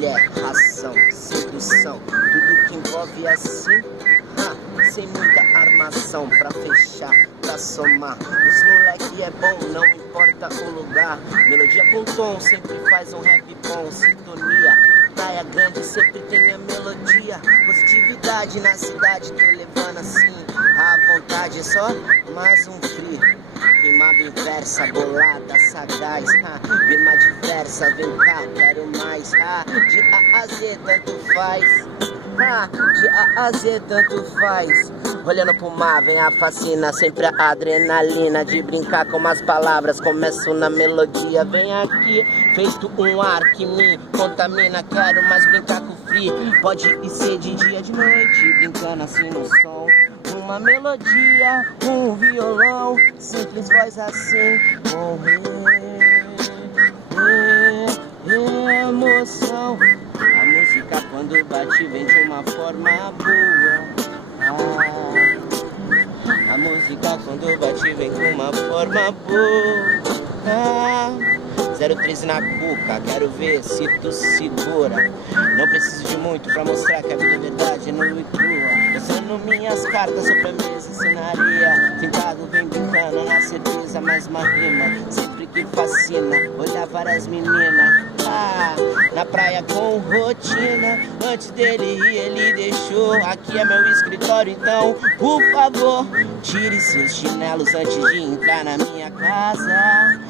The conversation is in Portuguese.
mulher, ração, sedução, tudo que envolve assim, sem muita armação pra fechar, pra somar. Os moleque é bom, não importa o lugar. Melodia com tom, sempre faz um rap bom. Sintonia, praia grande sempre tem a melodia. Positividade na cidade, tô levando assim. A vontade é só mais um free. Rimada inversa, bolada, sagaz, rima diversa, vem cá, quero mais, de A a Z tanto faz, de A a Z tanto faz. Olhando pro mar, vem a fascina, sempre a adrenalina de brincar com as palavras, começo na melodia, vem aqui, feito um ar que me contamina, quero mais brincar com o free, pode ir ser de dia, de noite, brincando assim no som. Uma melodia, um violão, simples voz assim, emoção. A música quando bate vem de uma forma boa. A música quando bate vem com uma forma boa. 013 na cuca, quero ver se tu segura. Não preciso de muito pra mostrar que a vida é verdade, nua e crua. Usando minhas cartas sobre a mesa, cenaria. Tentado vem brincando na certeza, mais uma rima. Sempre que fascina, olhar várias meninas. Na praia com rotina. Antes dele ir, ele deixou. Aqui é meu escritório, então, por favor, tire seus chinelos antes de entrar na minha casa.